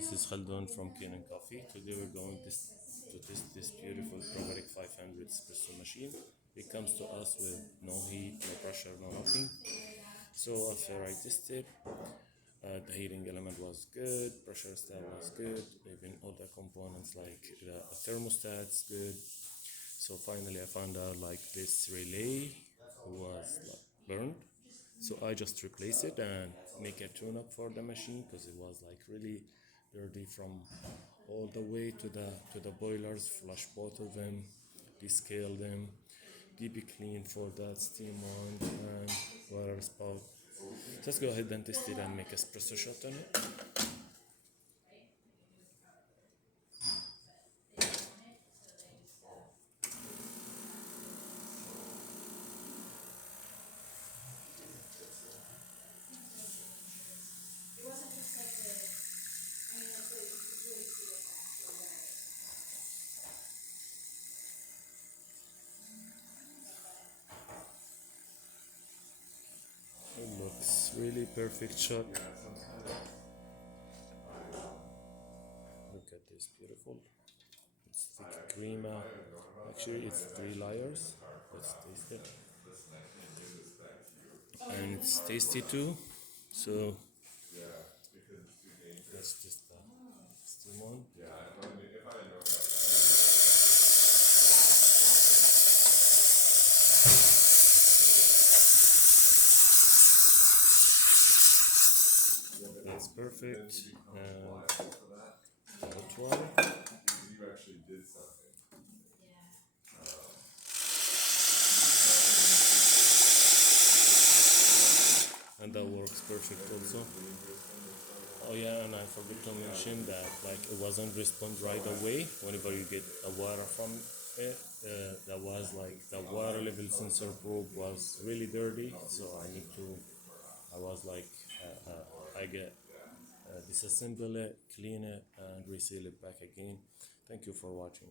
This is Khaldun from Kanen Coffee. Today we're going to test this beautiful Profitec 500 espresso machine. It comes to us with no heat, no pressure, no nothing. So after I tested, the heating element was good, pressure style was good, even all the components like the thermostat's good. So finally I found out like this relay was like burned. So I just replace it and make a tune-up for the machine because it was like really dirty from all the way to the boilers. Flush both of them, descale them, keep it clean for that steam on and water spout. Let's go ahead and test it and make espresso shot on it. It looks really perfect shot. Look at this, beautiful. It's thick cream. Actually, it's 3 layers. Let's taste it. And it's tasty too. So let's just steam on. That's perfect. That one. And that works perfect also. Oh yeah, and I forgot to mention that like it wasn't respond right away whenever you get a water from it. That was like the water level sensor probe was really dirty, so I was like I get disassemble it, clean it, and reseal it back again. Thank you for watching.